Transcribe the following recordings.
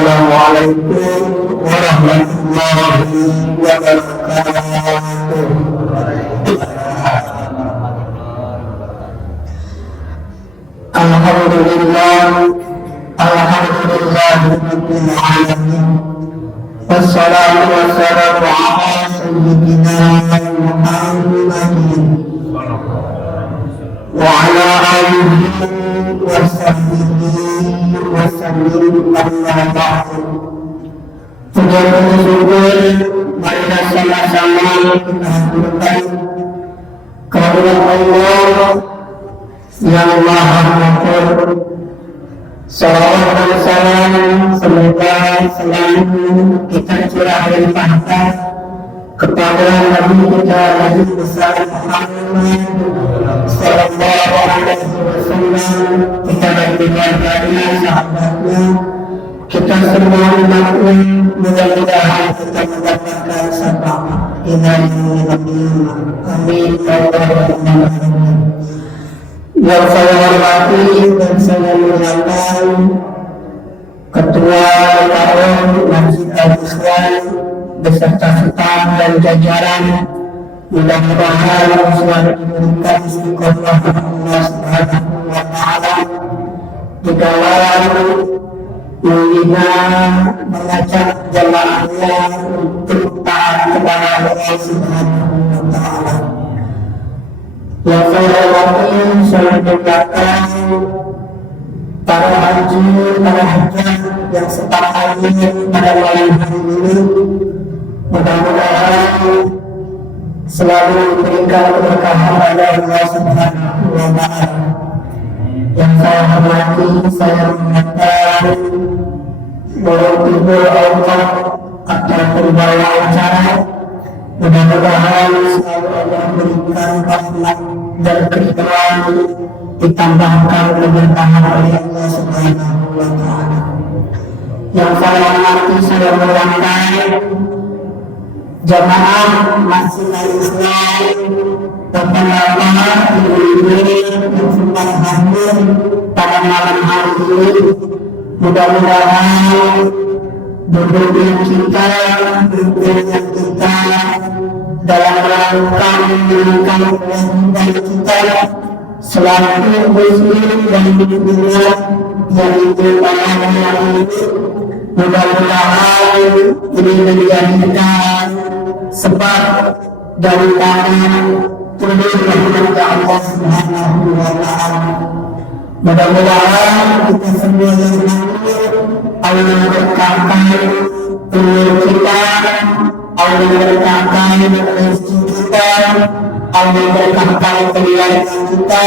Assalamualaikum warahmatullahi wabarakatuh. Alhamdulillah, Rabbil alamin. Wassalatu wassalamu ala sayyidina Muhammadin wa ala alihi wa sahbihi wa sallim, amma ba'du. Sudah bersyukur, marilah sama-sama kita haturkan kehadirat Allah yang Maha Pengatur. Salawat dan salam semoga selalu kita curahkan limpahkan kepada Nabi kita Nabi besar Muhammad sallallahu alaihi wasallam, kita dan keluarganya, sahabatnya, kita semua umatnya. Mudah-mudahan kita mendapatkan syafaat ilahi amin ya rabbal alamin. Yang saya hormati dan saya muliakan Ketua KM Masjid Al-Ikhwan beserta staf dan jajaran, mudah-mudahan selalu diberikan istiqomah Allah Subhanahu wa Ta'ala di dalam membina, mengajak jamaahnya untuk taat kepada Allah Subhanahu wa Ta'ala. Yang saya hormati, saya doakan para haji, para hajat yang sedang hadir pada malam hari ini, mudah-mudahan selalu diberikan keberkahan oleh Allah Subhanahu wa Ta'ala. Yang saya hormati, saya mengingatkan boleh tiba Allah ataupun bawa acara, mudah-mudahan selalu Allah berikan rahmat dan keridhaan, ditambahkan keberkahan oleh Allah Subhanahu wa Ta'ala. Yang saya hormati, saya mengucapkan jamaah Masjid Al-Ikhwan beberapa ibu-ibu yang sempat hadir pada malam hari ini, mudah-mudahan berdoa kita, berdoa kita dalam rangka menunaikan kewajiban kita selaku muslim dan muslimat yang diperlukan ini, mudah-mudahan ini menjadikan sebab daripada turun rahmat Allah Subhanahu wa Ta'ala. Mudah-mudahan kita semua yang hadir Allah berkahkan umur kita, Allah berkahkan rezeki kita, Allah berkahkan keluarga kita,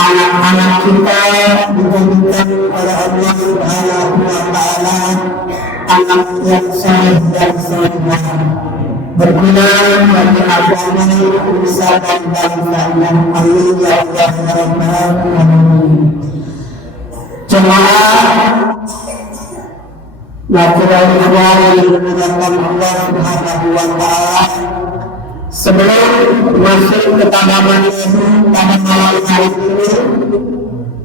anak-anak kita dijadikan oleh Allah Subhanahu wa Ta'ala anak yang saleh dan salehah, berguna bagi agama, bangsa dan bangsa. Amin ya rabbal alamin. Jemaah Masyarakat yang dimuliakan Allah Subhanahu wa Ta'ala, sebelum masuk ke tanaman pada malam hari ini,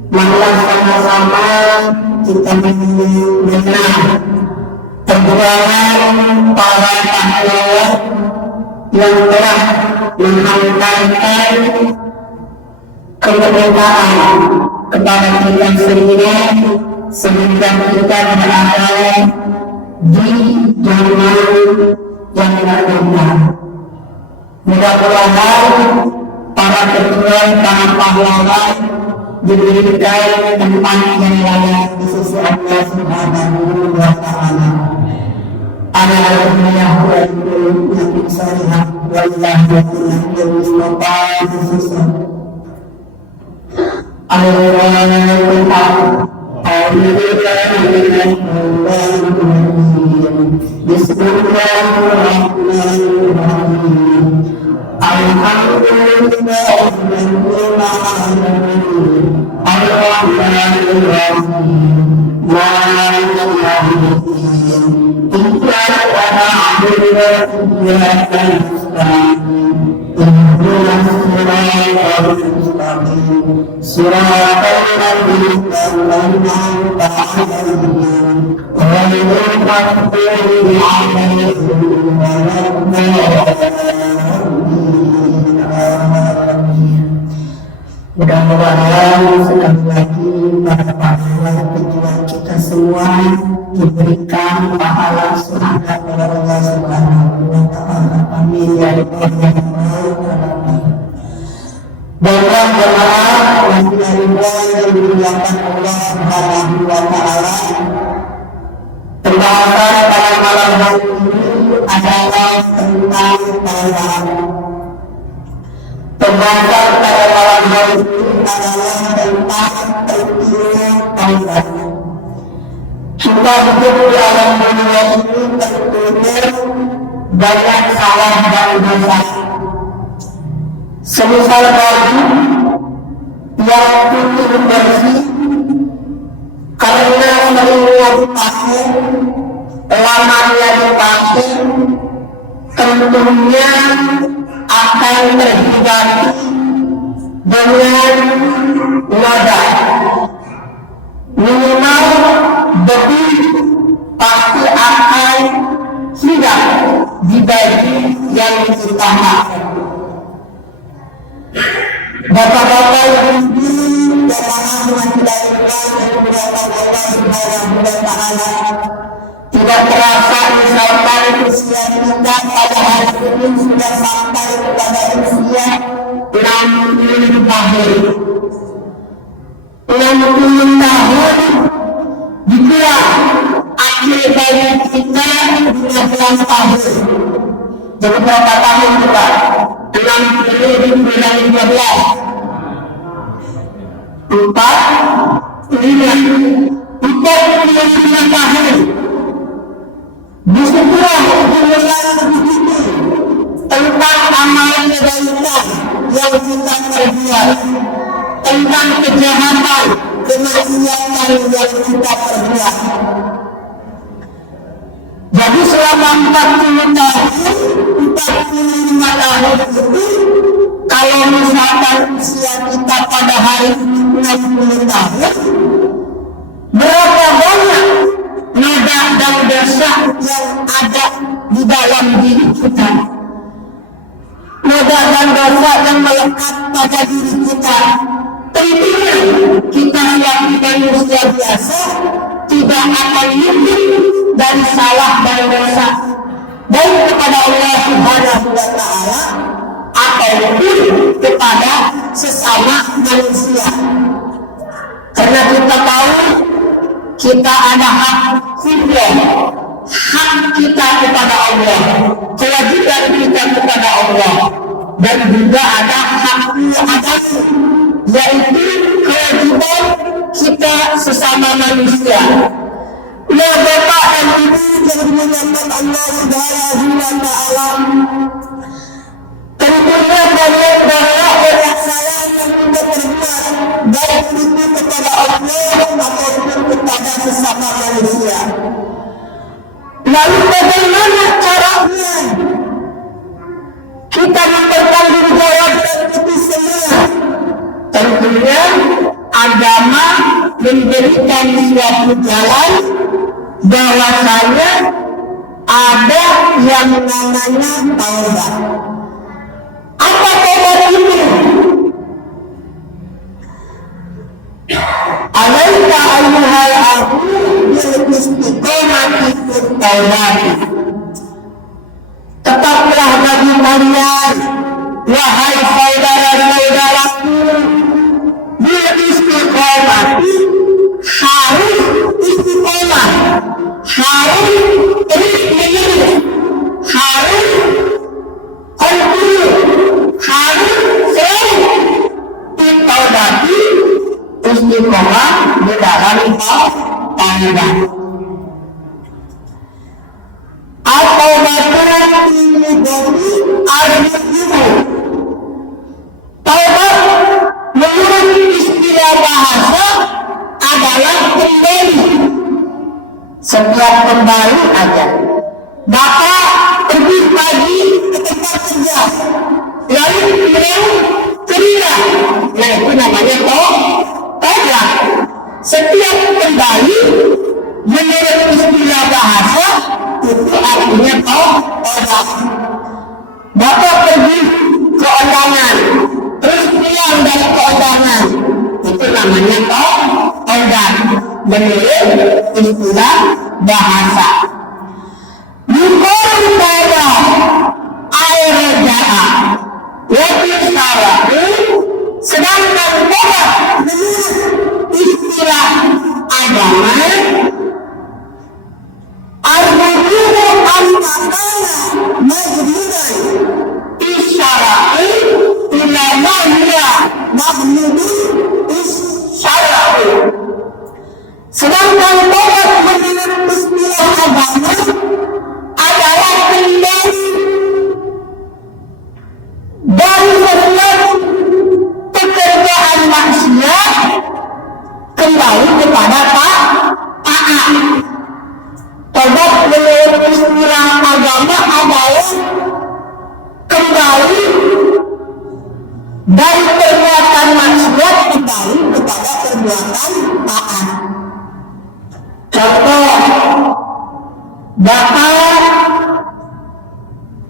marilah sama-sama kita mengenang perjuangan para pahlawan yang telah menghantarkan kemerdekaan kepada kita semua, sehingga kita berada di zaman yang berbeda. Mudah-mudahan para pejuang, para pahlawan diberikan tempat yang layak di sisi Allah Subhanahu wa Ta'ala. Alhamdulillah wa bihamdihi salihah wallahu a'lam bishawab. Surah Al-Baqarah Mudah-mudahan sekali lagi pada pahala tujuan kita semua diberikan pahala surga oleh Allah Subhanahu wa Ta'ala. Amin ya rabbal alamin. Baiklah jemaah yang dimuliakan Allah Subhanahu wa Ta'ala, pembahasan pada malam hari ini adalah tentang taubat. Pembahasan pada malam hari ini adalah tentang pentingnya taubat. Kita hidup di alam dunia ini tentunya banyak salah dan dosa. Semisal baju yang putih bersih karena seringnya dipakai, lamanya dipakai, tentunya akan terganti dengan noda. Minimal debu pasti akan hilang di baju yang kita pakai. Bapak-bapak yang tidak terasa misalkan usia kita pada hari ini sudah sampai kepada usia 60 tahun. 60 tahun dikira akhir bayi kita 15 tahun. Jadi berapa tahun coba? 60 dikurang 15. 45 tahun. Disitulah dimulai begitu tentang amalan kebaikan yang kita perbuat, tentang kejahatan, kemaksiatan yang kita perbuat. Jadi selama 40 tahun, 45 tahun itu, kalau misalkan usia kita pada hari 60 tahun, berapa banyak noda dan dosa yang ada di dalam diri kita? Noda dan dosa yang melekat pada diri kita. Tentunya kita yang manusia biasa tidak akan luput dari salah dan dosa, baik kepada Allah Subhanahu wa Ta'ala ataupun kepada sesama manusia. Karena kita tahu kita ada hak fitrah, hak kita kepada Allah, kewajiban kita kepada Allah, dan juga ada hak ada, yaitu kewajiban kita sesama manusia. Ya Bapak dan Ibu yang dimuliakan Allah Subhanahu wa Ta'ala, tentunya banyak dosa banyak salah yang kita perbuat, baik itu kepada Allah ataupun kepada sesama manusia. Lalu bagaimana caranya kita mempertanggungjawabkan itu semua? Tentunya agama memberikan suatu jalan bahwasanya ada yang namanya taubat. Apa taubat ini? Alaika ayyuhal akhu bil istiqomati fit taubat. Tetaplah bagi kalian, wahai saudara-saudaraku, bil istiqomati, harus istiqomah, harus terus-menerus, harus kontinu, harus selalu taubati, istiqomah di dalam taubat. Atau baturan ini dari al-Ibu. Taubat menurut istilah bahasa adalah kembali. Setiap kembali aja. Bapak pergi pagi ke tempat kerja, lalu pulang kerja. Nah itu namanya taubat. Setiap kembali menurut istilah menurut istilah bahasa. Bukan pada air jahat, lebih salah. Sedangkan pada menurut istilah agama, al-wudu antara majmudan isyara'i ila mahya mahmudun isyara'i. Sedangkan tobat menurut istilah agama adalah kembali dari sesuatu pekerjaan maksiat kembali kepada taat. Tobat menurut istilah agama adalah kembali dari perbuatan maksiat kembali kepada perbuatan taat. Contoh, bapak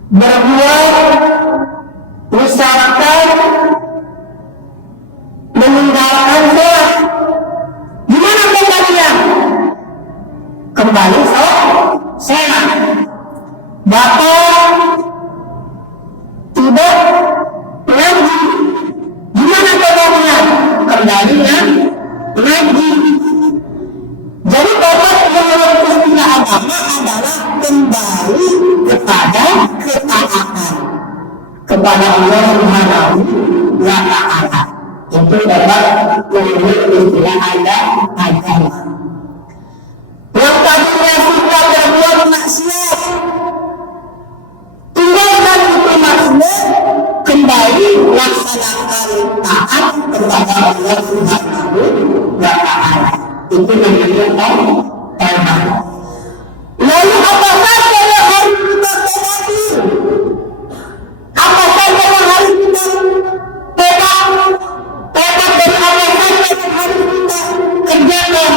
berbuat misalkan meninggalkan sholat, gimana tobatnya? Kembali sholat. Bapak tidak ngaji, gimana tobatnya? Kembali ngaji. Jadi tobat menurut istilah agama adalah kembali kepada ketaatan kepada Allah Subhanahu wa Ta'ala. Itu tobat menurut istilah agama. Yang tadinya suka berbuat maksiat, tinggalkan itu maksiat, kembali laksanakan taat kepada Allah Subhanahu wa Ta'ala. Itu namanya tobat. Lalu apa saja yang harus kita tobati? Apa saja yang harus kita tobat dan apa saja yang harus kita kerjakan?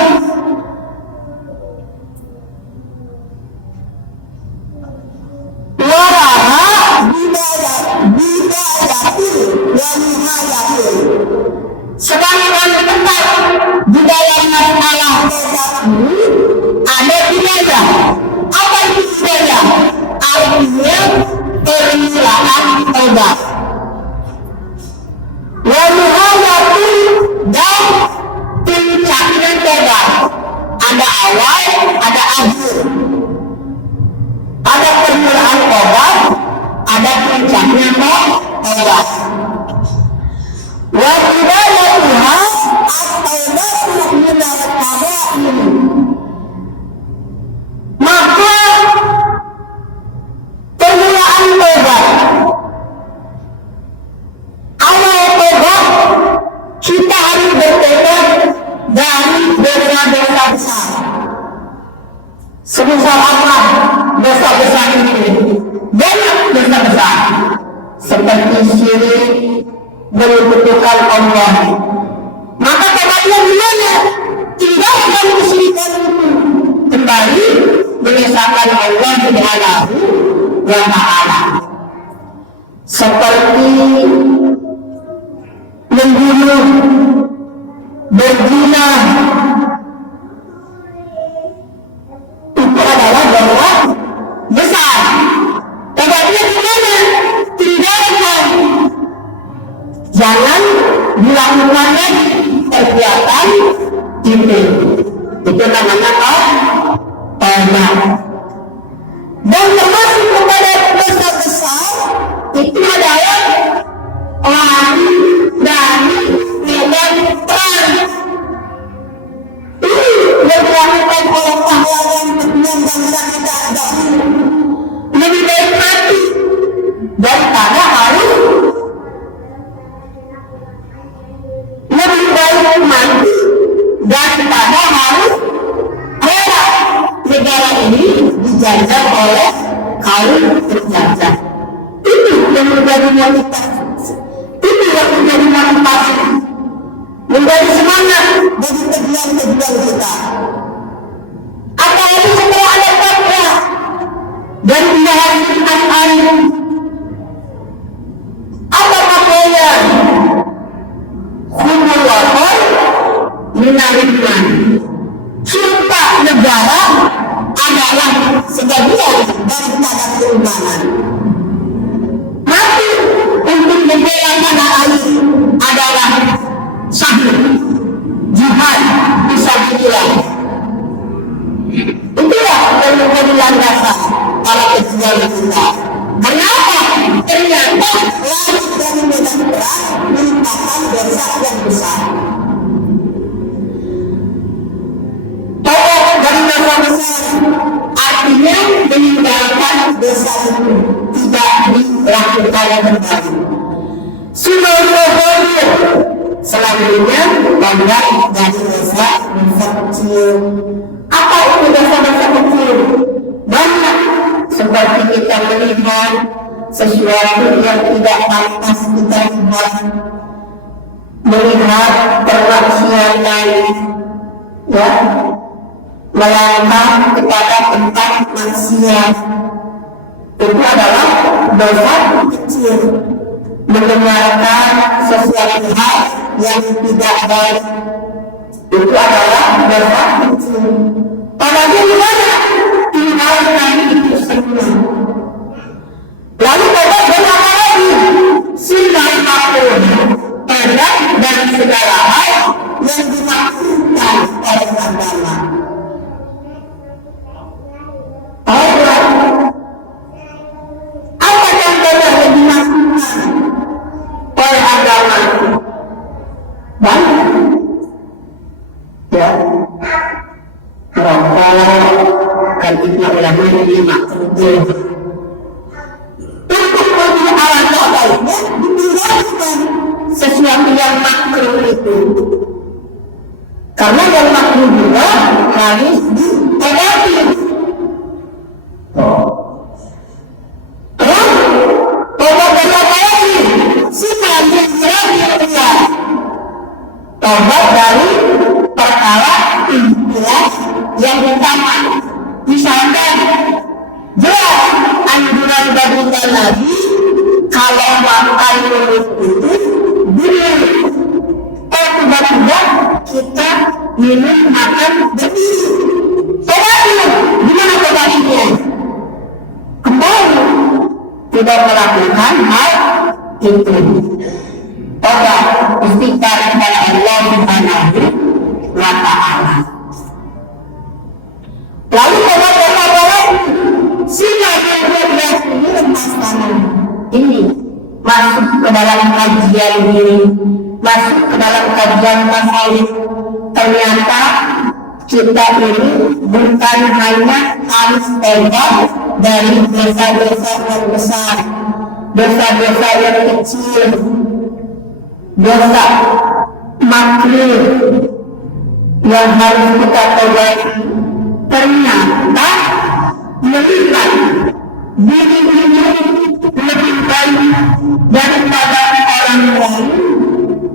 Sedangkan tempat di dalam masalah ada biaya. Apa itu biaya? Artinya permulaan tobat. Wanuhayatu dan puncaknya tobat. Ada awal, ada akhir. Ada permulaan tobat, ada puncaknya tobat. Wa bidayatuha at-taubatu minal kaba'ir. Maka permulaan tobat, awal tobat, kita harus bertobat dari dosa-dosa besar. Sebesar apa dosa besar ini? Banyak dosa besar, seperti syirik, menyekutukan Allah. Maka tobatnya gimana? Tinggalkan kesyirikan itu, kembali mengesahkan Allah Subhanahu wa Ta'ala. Seperti membunuh, berzina, itu adalah dosa besar. Tobatnya gimana? Tinggalkan. Jangan dilakukan kegiatan itu. Itu namanya tobat. Dan termasuk kepada dosa besar itu adalah lari dari medan perang. Ini yang dilakukan oleh pahlawan yang bangsa kita dahulu. Lebih baik mati daripada harus daripada harus rela negara ini dijajah oleh kaum penjajah. Itu yang menjadi motivasi, itu yang menjadi motivasi, menjadi semangat bagi pejuang-pejuang kita. Apalagi setelah ada takwa dan pembahasan apa maknanya? Khumul wafat minaridman. adalah sebagian daripada keimanan. Mati untuk membela tanah air adalah syahid, jihad fisabilillah. Itulah yang menjadi landasan para pejuang kita. Kenapa? Ternyata lari dari medan perang merupakan dosa yang besar. Tolong dari dosa besar artinya meninggalkan dosa itu tidak dilakukan kembali. Sunnah selanjutnya banyak dari dosa kecil. Apa itu dosa-dosa kecil? Banyak, seperti kita melihat sesuatu yang tidak pantas kita lihat, melihat permaksiatan, ya, melangkah kepada tempat maksiat, itu adalah dosa kecil. Mendengarkan sesuatu hal yang tidak baik, itu adalah dosa kecil. Padahal gimana? Tinggalkan itu semua. Lalu kita berapa lagi? Sunnah makhluk pada dan segala hal yang dimaksudkan oleh agama. Apa yang telah dimaksudkan oleh agama? Banyak. Ya, merokok kan itu ulama ini makruh. Untuk persoalan lainnya ditinggalkan sesuatu yang makruh itu, karena yang makruh juga harus ditaati. Tobat dan apa lagi? Sunnah yang terakhir, tobat dari perkara ikhtiar yang utama. Misalkan jelas anjuran baginda Nabi kalau makan mulut itu dulu, tiba-tiba kita minum makan berdiri. Tetapi gimana kebalikannya? Kembali tidak melakukan hal itu. Tobat istighfar kepada Allah Subhanahu wa ta'ala. Lalu tobat lagi, sunnah yang berbelas ini lepaskan ini masuk ke dalam kajian ini, masuk ke dalam kajian tasawuf. Ternyata kita ini bukan hanya harus tobat dari dosa-dosa yang besar, dosa-dosa yang kecil, dosa makruh yang harus kita tobati. Ternyata melihat diri ini lebih baik daripada orang lain,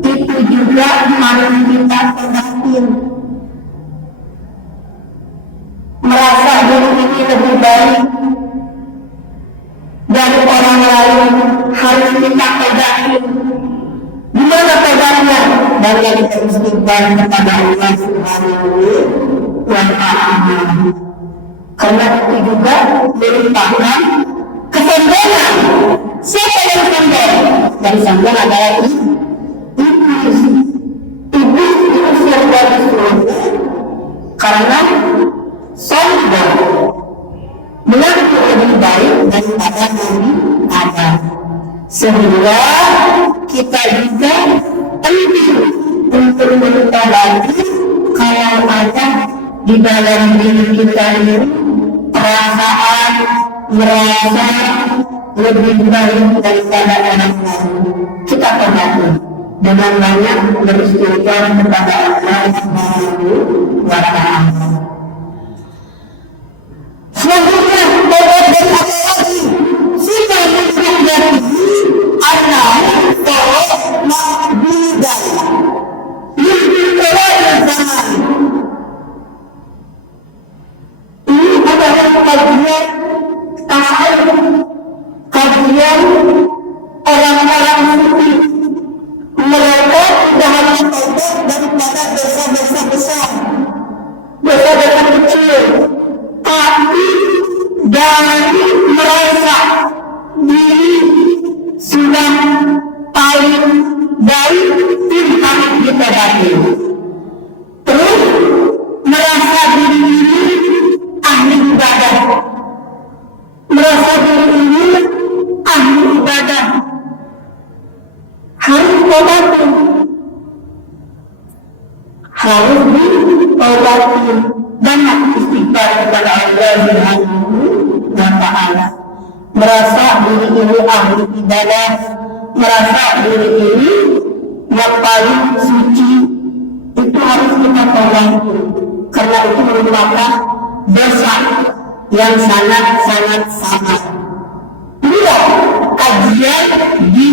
itu juga harus kita tobati. Merasa diri ini lebih baik dari orang lain harus kita tobati. Gimana tobatnya? Banyak kita istighfar kepada Allah Subhanahu wa ta'ala. Karena itu juga merupakan kesombongan. Siapa yang sombong? Yang sombong adalah iblis. Iblis diusir dari surga karena sombong, mengaku lebih baik daripada Nabi Adam. Sehingga kita juga penting untuk menitadati kalau ada di dalam diri kita ini perasaan merasa lebih baik daripada orang lain. Kita tobati dengan banyak beristighfar kepada Allah Subhanahu wa ta'ala. Selanjutnya tobat dan apa lagi? Sunnah yang terakhir adalah tobat makbudah. Ini tobat zaman. Ini adalah kajian tasawuf, kajian orang-orang sufi. Mereka tidak hanya tobat daripada dosa-dosa besar, dosa-dosa kecil, tapi harus diobati, banyak istighfar kepada Allah Subhanahu wa Ta'ala. Merasa diri ini ahli ibadah, merasa diri ini yang paling suci, itu harus kita tolong, karena itu merupakan dosa yang sangat-sangat sama. Inilah kajian di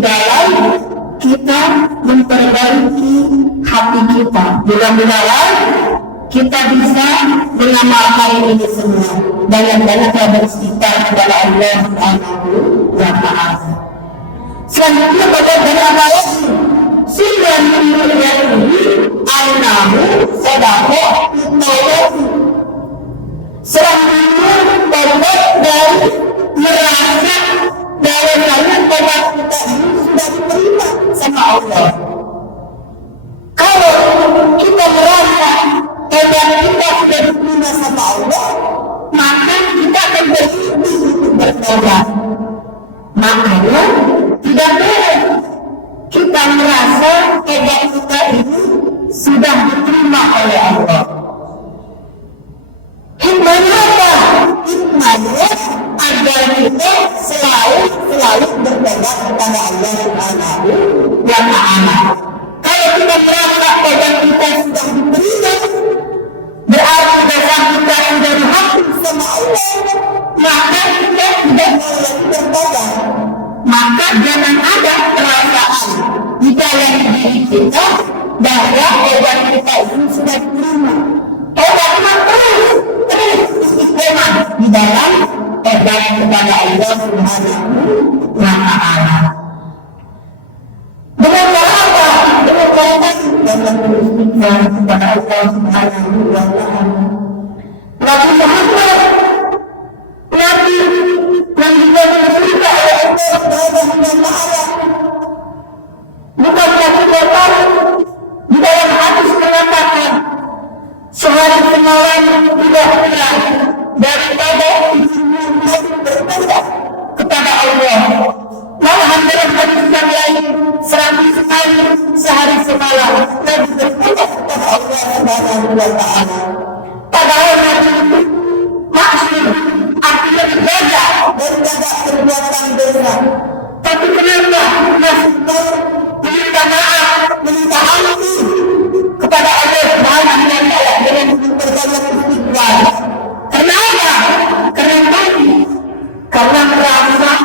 dalam kita memperbaiki hati kita. Mudah-mudahan kita bisa mengamalkan ini semua. Banyak-banyak beristighfar kepada Allah Subhanahu wa Ta'ala. Selanjutnya pada berapa lagi? 90 anahu sedako tolong. Selanjutnya pada dari merasa bahwasanya tobat kita ini sudah diterima sama Allah. Kalau kita merasa tobat kita sudah diterima sama Allah, maka kita akan berhenti untuk bertobat. Makanya tidak boleh kita merasa tobat kita ini sudah diterima oleh Allah. Hikmahnya apa? Hikmahnya agar kita selalu bertobat kepada Allah Subhanahu wa Ta'ala. Kalau kita merasa tobat kita sudah diterima, berarti dosa kita sudah dihapus sama Allah, maka kita tidak boleh bertobat. Maka jangan ada perasaan di dalam diri kita bahwa tobat kita ini sudah diterima. Tobat terus istiqomah di dalam tobat kepada Allah Subhanahu wa Ta'ala. Dengan cara apa? Dengan cara dalam beristighfar kepada Allah Subhanahu wa Ta'ala. Nabi Muhammad, Nabi yang juga dimuliakan oleh Allah Subhanahu wa Ta'ala. Bukan Nabi datang di dalam hadis mengatakan sehari semalam tidak pulang daripada bertobat kepada Allah. Malahan dalam hadis yang lain 100 kali sehari semalam Nabi bertobat kepada Allah Subhanahu wa Ta'ala. Padahal Nabi itu maksud artinya dijaga daripada perbuatan dosa. Tapi kenapa masih mau meminta maaf, meminta ampun kepada Allah Subhanahu wa Ta'ala dengan memperbanyak istighfar? Karena apa? Karena merasa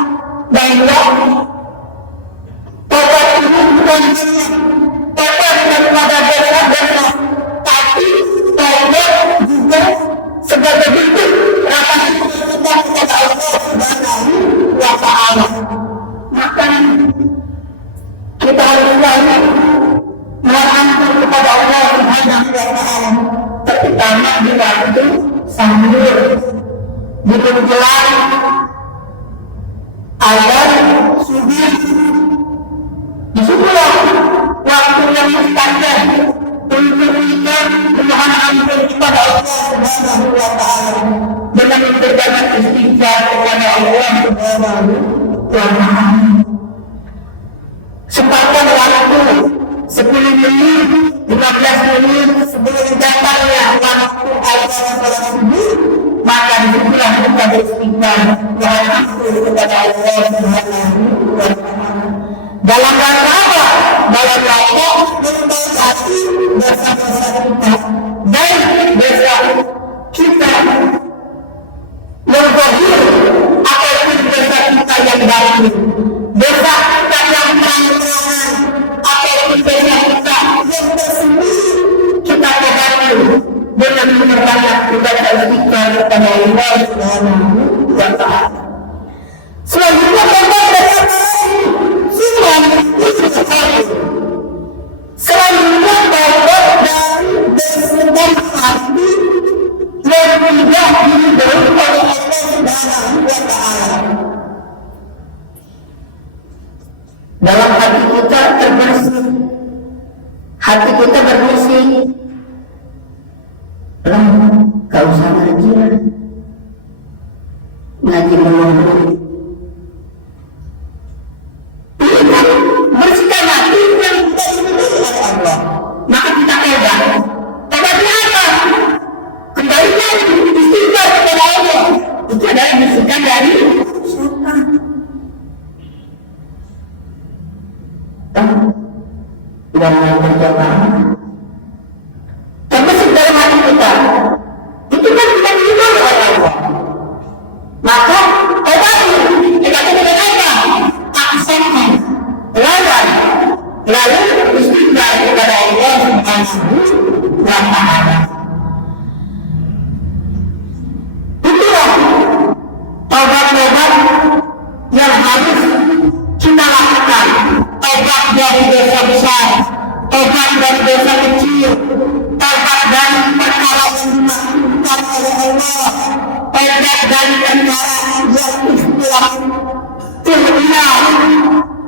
bahwa tobat ini bukan tobat daripada dosa-dosa, tapi tobat juga sebagai bentuk rasa syukur kepada Allah Subhanahu wa Ta'ala. Maka kita harus selalu mohon kepada Allah Subhanahu wa Ta'ala, terutama di waktu sahur, di menjelang azan subuh. Disitulah waktu yang mustajab untuk kita memohon ampun kepada Allah Subhanahu wa Ta'ala dengan memperbanyak istighfar kepada Allah Subhanahu wa Ta'ala. Sepakat waktu 10 menit, 15 menit sebelum datangnya waktu azan salat subuh, maka disitulah kita beristighfar mohon ampun kepada Allah Subhanahu wa Ta'ala. Dalam rangka apa? Dalam rangka membaiki dosa-dosa kita dan dosa kita mengganggu apapun dosa kita yang baik, dosa kita yang terang-terangan, apapun dosa kita yang tersembunyi, kita kembali dengan memperbanyak ibadah istighfar kepada Allah Subhanahu wa Ta'ala. Selanjutnya kita berkata selanjutnya tobat dari bersedang hati yang tidak diridhoi oleh Allah Subhanahu wa Ta'ala. Dalam hati kita terbersih, hati kita bersih. Gak usah ngaji, ngaji melulu. Bersihkan hati yang tidak diridhoi oleh Allah. yang berjamaah termasuk dalam hati kita itu kan tidak diridhoi oleh Allah. Maka obati dengan apa? Aksenkan, lawan, lalu istighfar kepada Allah Subhanahu wa Ta'ala. Itulah taubat-taubat yang harus kita lakukan. Taubat dari dosa besar, taubat dari dosa kecil, taubat dari perkara yang dimaksudkan oleh Allah, taubat dari perkara yang istilah terkenal,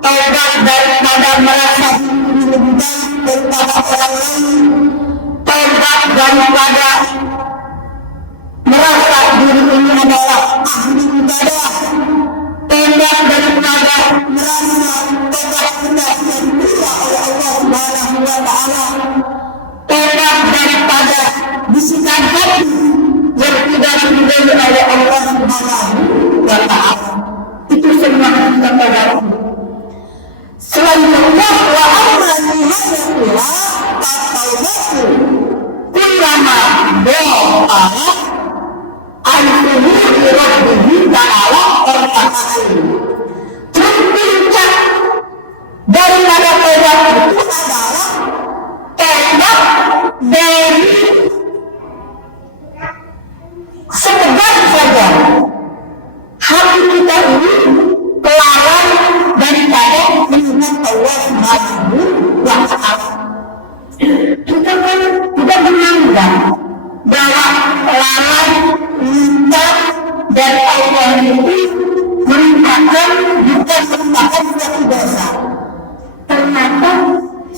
taubat daripada merasa diri lebih baik daripada orang lain, taubat daripada merasa diri ini adalah ahli ibadah, taubat daripada merasa taubat rendah yang mulia oleh Allah Subhanahu wa Ta'ala, taubat daripada bisikan hati yang tidak diridhoi oleh Allah Subhanahu wa Ta'ala. Itu semua harus kita pelajari. Selain Allah wa amrani hadiyah taubatu kullama doa al-qulubi rabbihi ta'ala al-ta'ala. Puncak daripada taubat itu adalah taubat dari sekedar saja hati kita ini pelawan daripada mengingat Allah Subhanahu wa Ta'ala. Kita kan tidak menganggap bahwa pelawan minta dari Allah itu merupakan bukan merupakan suatu dosa. Ternyata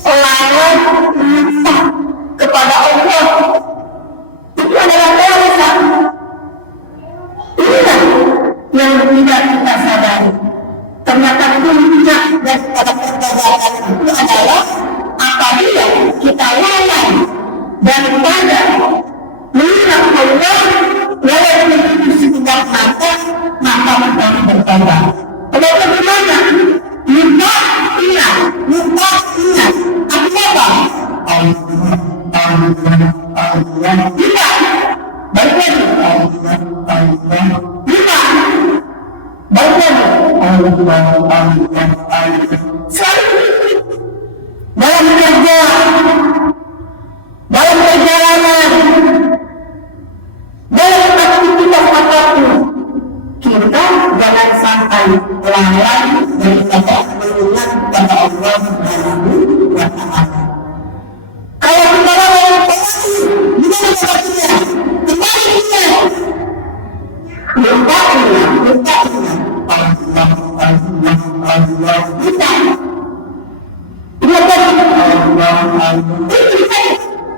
pelawan minta kepada Allah itu adalah dosa. Inilah yang tidak kita sadari. Ternyata puncak daripada perbuatan itu adalah apabila kita lalai daripada mengingat Allah walaupun itu sekedar mata, maka kita bertobat. Kalau bagaimana? Lupa ingat, lupa ingat. Apa? Allah. Tidak. Balik lagi. Allah. Tidak. Balik lagi. Allah. Selalu dalam kerja, dalam perjalanan, dalam aktivitas apapun, kita jangan sampai lalai daripada mengingat kepada Allah Subhanahu wa Ta'ala. Kalau kita lalai gimana caranya? Kembali ingat. Lupa ingat. Allah. Kita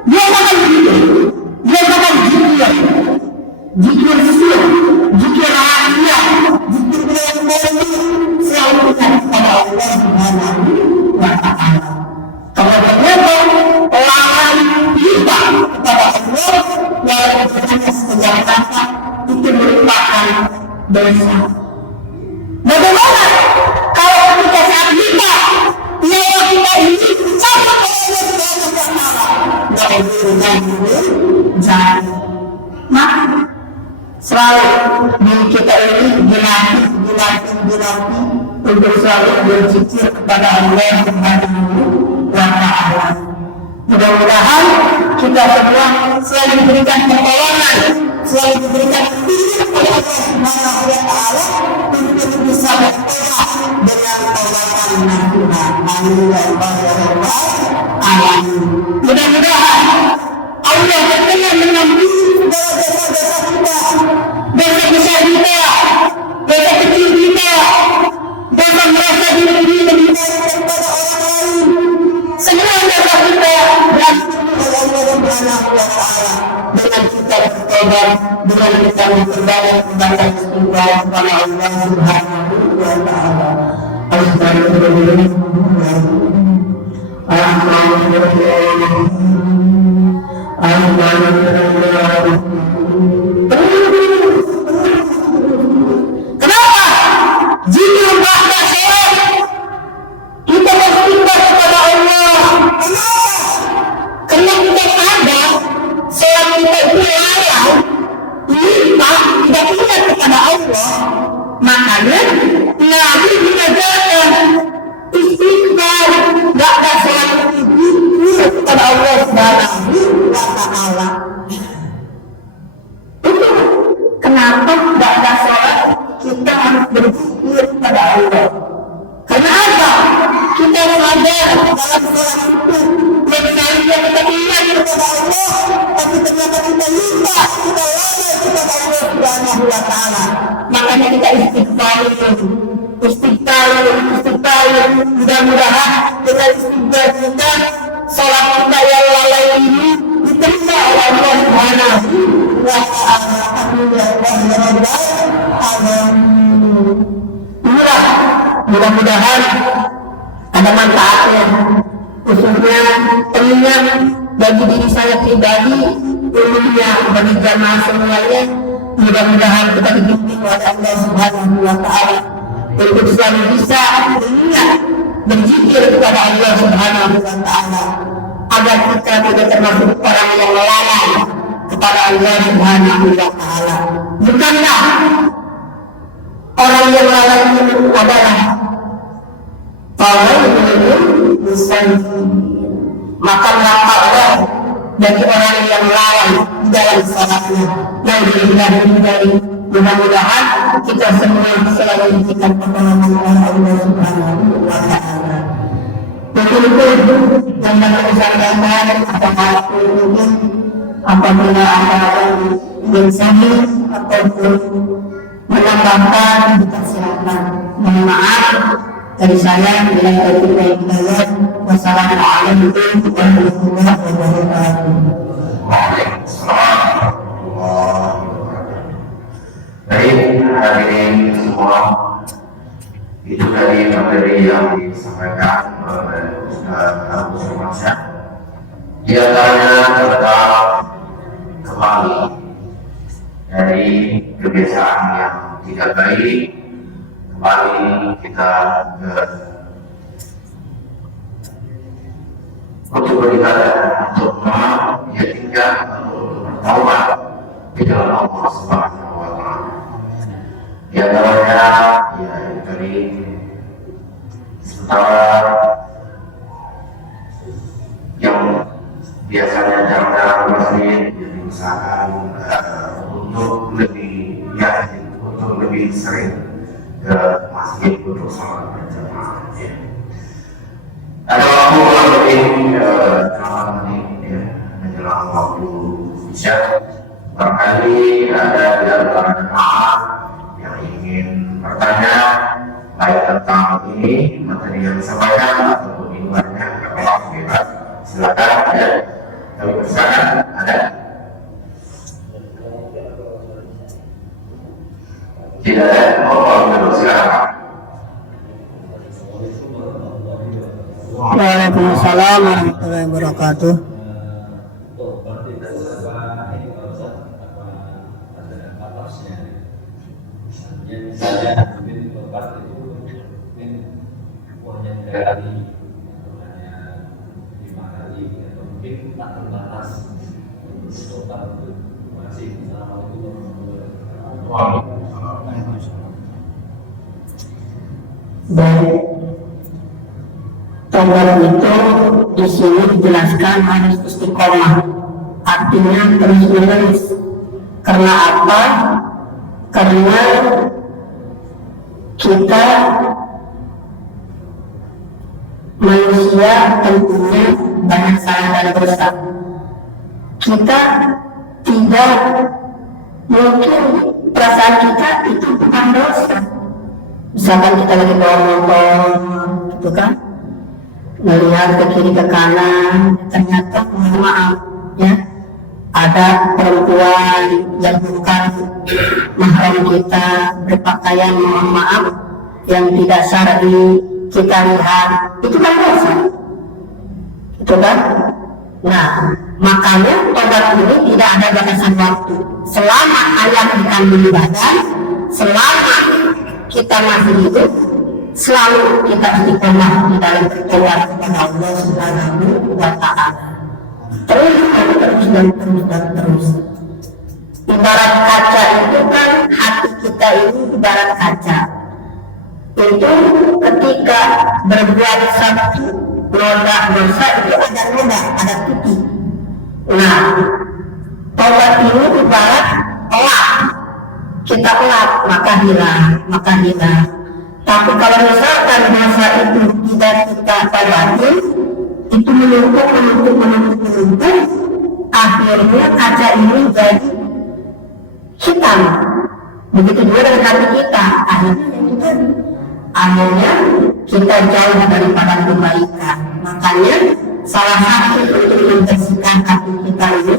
dia makan jikir sisir, jikir rahasia, jikir yang selalu ingat kepada Allah Subhanahu wa Ta'ala. Kalau ternyata lalai kita kepada Allah walaupun hanya sekedar kata itu merupakan dosa. Bagaimana kalau ketika saat kita nyawa kita ini sama jangan selalu diri kita ini dilatih untuk selalu berzikir kepada Allah Subhanahu wa Ta'ala. Mudah-mudahan kita semua selalu diberikan pertolongan, selalu diberikan pilihan oleh Allah Subhanahu wa Ta'ala untuk bisa bertobat dengan taubatan nasuha. Amin ya rabbal alamin. Mudah-mudahan Allah berkenan mengampuni segala dosa-dosa kita, dosa besar kita, dosa kecil kita, dosa merasa diri lebih baik daripada orang lain. Semua dosa kita berarti oleh Allah Subhanahu wa Ta'ala. Dengan kita bertobat, dengan kita memperbanyak membaca istighfar kepada Allah Subhanahu wa Ta'ala. Astagfirullahaladzim. Kenapa? Jika bahasa sholat kita beristighfar kepada Allah, wa ta'ala. Makanya kita istighfar, mudah-mudahan dengan istighfar kita, salat kita yang lalai ini diterima oleh Allah Subhanahu wa ta'ala. Inilah mudah-mudahan ada manfaatnya, khususnya pentingnya bagi diri saya pribadi, umumnya bagi jamaah semuanya. Mudah-mudahan kita dibimbing oleh Allah Subhanahu wa ta'ala untuk selalu bisa mengingat, berzikir kepada Allah Subhanahu wa ta'ala, agar kita tidak termasuk orang yang lalai kepada Allah Subhanahu wa ta'ala. Bukanlah orang yang lalai itu adalah maka neraka Allah bagi orang yang lalai di dalam salatnya. Mudah-mudahan kita semua selalu diberikan pertolongan oleh Allah Subhanahu wa ta'ala. Betul-betul yang dapat disampaikan apabila ada yang sakit ataupun menambahkan, kita silakan. Mohon maaf dari saya. Wassalamualaikum warahmatullahi wabarakatuh. Baik, hadirin semua, itu tadi materi yang disampaikan oleh Ustaz Abu Sumarsyah. Di antaranya tentang kembali dari kebiasaan yang tidak baik, kembali kita untuk beribadah, untuk menyakinkan, untuk bertaubat di dalam Allah Subhanahu wa ta'ala. Di antaranya ya dari sementara yang biasanya jarang masjid diusahakan untuk lebih yakin, untuk lebih sering ke masjid untuk sholat berjamaah. Ada waktu lebih 8 menit ya, menjelang waktu isya. Barangkali ada di antara jemaah yang ingin bertanya baik tentang ini materi yang disampaikan ataupun di luarnya, kalau bebas silakan ya. Kami persilakan, ada? Tidak ada? Oh, silakan. Waalaikumsalam warahmatullahi wabarakatuh. Baik, tobat itu di sini dijelaskan harus istiqomah, artinya terus-menerus. Karena apa? Karena kita manusia tentunya banyak salah dan dosa. Kita tidak mungkin perasaan kita itu bukan dosa. Misalkan kita lagi bawa motor, gitu kan, melihat ke kiri ke kanan, ternyata mohon maaf ya, ada perempuan yang bukan mahram kita berpakaian mohon maaf yang tidak syar'i kita lihat, itu kan dosa, itu kan. Nah, makanya tobat ini tidak ada batasan waktu. Selama ayat di kandung badan, selama kita masih hidup, selalu kita istiqomah di dalam bertobat kepada Allah Subhanahu wa ta'ala. Terus dan terus. Ibarat kaca itu kan, hati kita ini ibarat kaca. Itu ketika berbuat satu noda dosa itu ada noda, ada titik. Nah, tobat ini ibarat elak. Kita elak maka hilang. Tapi kalau misalkan dosa itu tidak kita tobati, itu menumpuk, akhirnya kaca ini jadi hitam. Begitu juga dengan hati kita, akhirnya kita jauh daripada kebaikan. Makanya salah satu untuk membersihkan hati kita ini,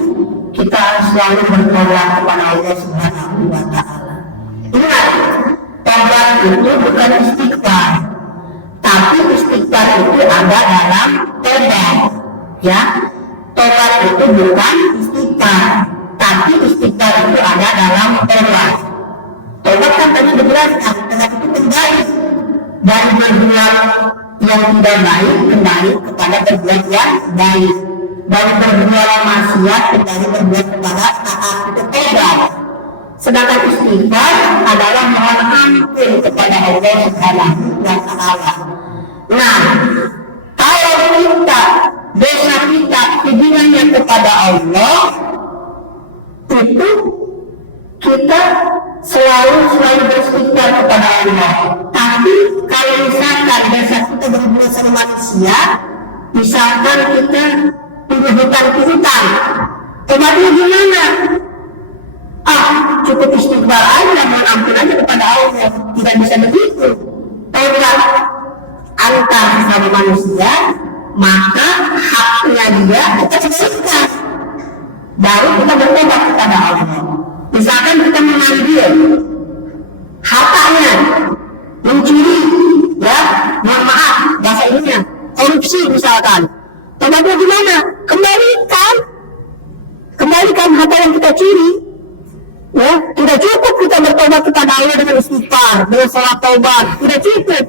kita harus selalu berdoa kepada Allah Subhanahu wa Ta'ala. Ingat, taubat itu bukan istighfar, tapi istighfar itu ada dalam taubat. Ya, taubat itu bukan istighfar, tapi istighfar itu ada dalam taubat. Taubat kan tadi dijelaskan, taubat itu kembali dari berbuat yang tidak baik kembali kepada berbuat yang baik, dari berbuat maksiat kembali berbuat kepada taat, itu taubat. Sedangkan istighfar adalah mohon ampun kepada Allah Subhanahu wa Ta'ala. Nah, kalau kita dosa kita hubungannya kepada Allah, itu kita selalu beristighfar kepada Allah. Tapi kalau misalkan dosa kita berhubungan sama manusia, misalkan kita berhutang ke hutang, tobatnya gimana? Cukup istighfar aja, mohon ampun aja kepada Allah. Tidak bisa begitu. Tobat antar sama manusia, maka haknya dia kita selesaikan, baru kita bertobat kepada Allah. Misalkan kita mengambil hartanya, mencuri, ya, mohon maaf bahasa ininya, korupsi misalkan, tobatnya gimana? Kembalikan harta yang kita curi. Ya, tidak cukup kita bertobat kepada Allah dengan istighfar, dengan salat taubat, tidak cukup,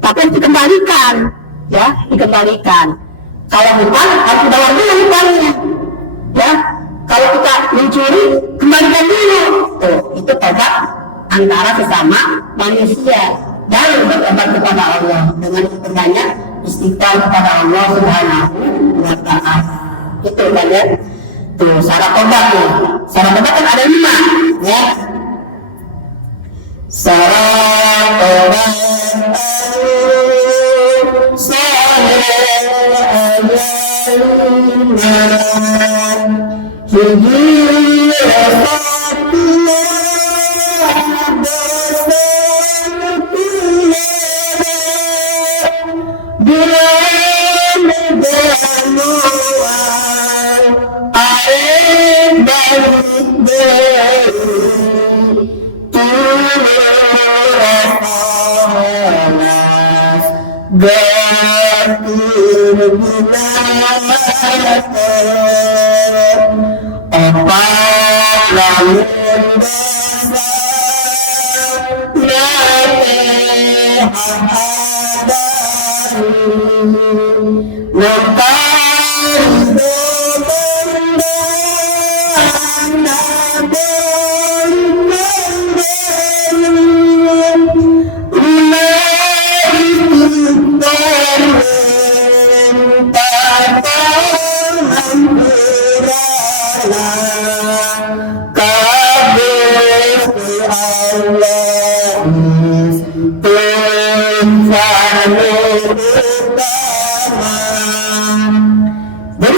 tapi harus dikembalikan, ya, dikembalikan. Kalau hutang harus dibayar dulu hutangnya, ya. Kalau kita mencuri, kembalikan dulu. Tuh, itu tobat antara sesama manusia. Dalam bertobat kepada Allah dengan banyak istighfar kepada Allah Subhanahu wa Ta'ala. Itu kan ya. Tuh, syarat tobat tuh. Syarat tobat kan ada 5, ya. Syarat tobat Jadi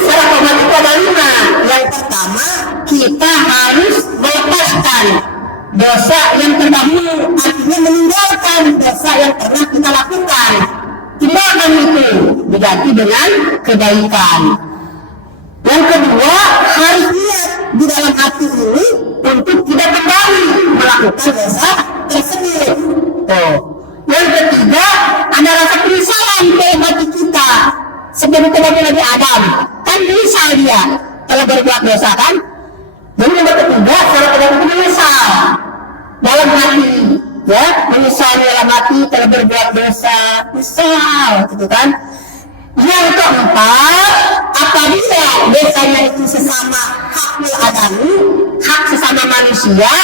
syarat tobat itu ada 5. Yang pertama, kita harus melepaskan dosa yang terdahulu, artinya meninggalkan dosa yang pernah kita lakukan. Tinggalkan itu, diganti dengan kebaikan. Yang kedua, harus lihat di dalam hati ini untuk tidak kembali melakukan dosa tersebut. Yang ketiga, ada rasa penyesalan dalam hati kita. Seperti Nabi Adam, kan menyesal dia kalau berbuat dosa kan. Jadi yang ketiga, syarat tobat itu menyesal dalam hati, ya, menyesal dalam hati kalau berbuat dosa, menyesal, gitu kan. Yang keempat, apabila dosanya itu sesama hakul adami, hak sesama manusia,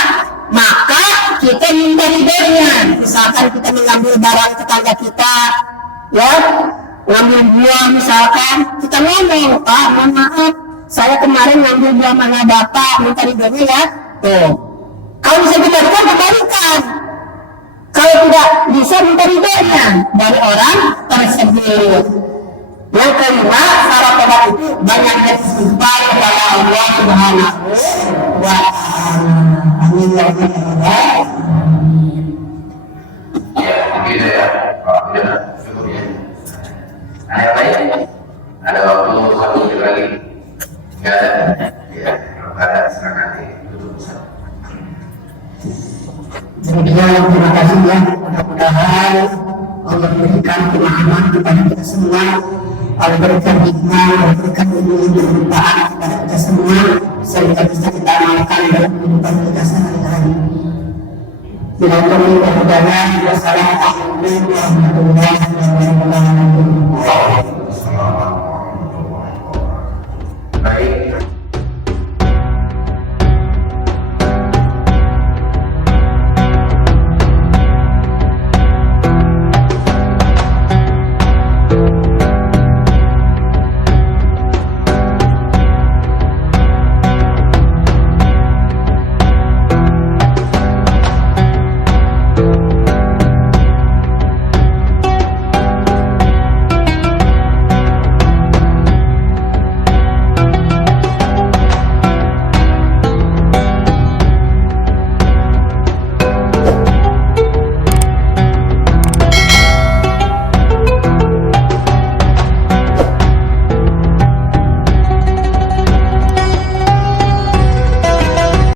maka kita minta ridhonya. Misalkan kita mengambil barang tetangga kita, ya, ngambil buah misalkan, kita ngomong, Pak, mohon maaf, saya kemarin ngambil buah mana Bapak, minta ridhonya ya. Tuh, kalau bisa kita kembalikan. Kalau tidak bisa minta ridhonya dari orang tersebut. Yang kelima, syarat tobat itu banyaknya istighfar kepada Allah Subhanahu wa Ta'ala. Amin ya rabbal alamin. Ya, begitu ya. Ya, cukup ya. Ada yang lain? Ada waktu 1 menit lagi? Enggak ada? Ya, kalau ada silakan ditutup. Demikian, terima kasih ya. Mudah-mudahan Allah berikan pemahaman kepada kita semua, Allah berikan hikmah, Allah berikan ilmu yang bermanfaat kepada kita semua, sehingga bisa kita amalkan dalam kehidupan kita sehari-hari. Bila kami berdoa, wassalamualaikum warahmatullahi wabarakatuh.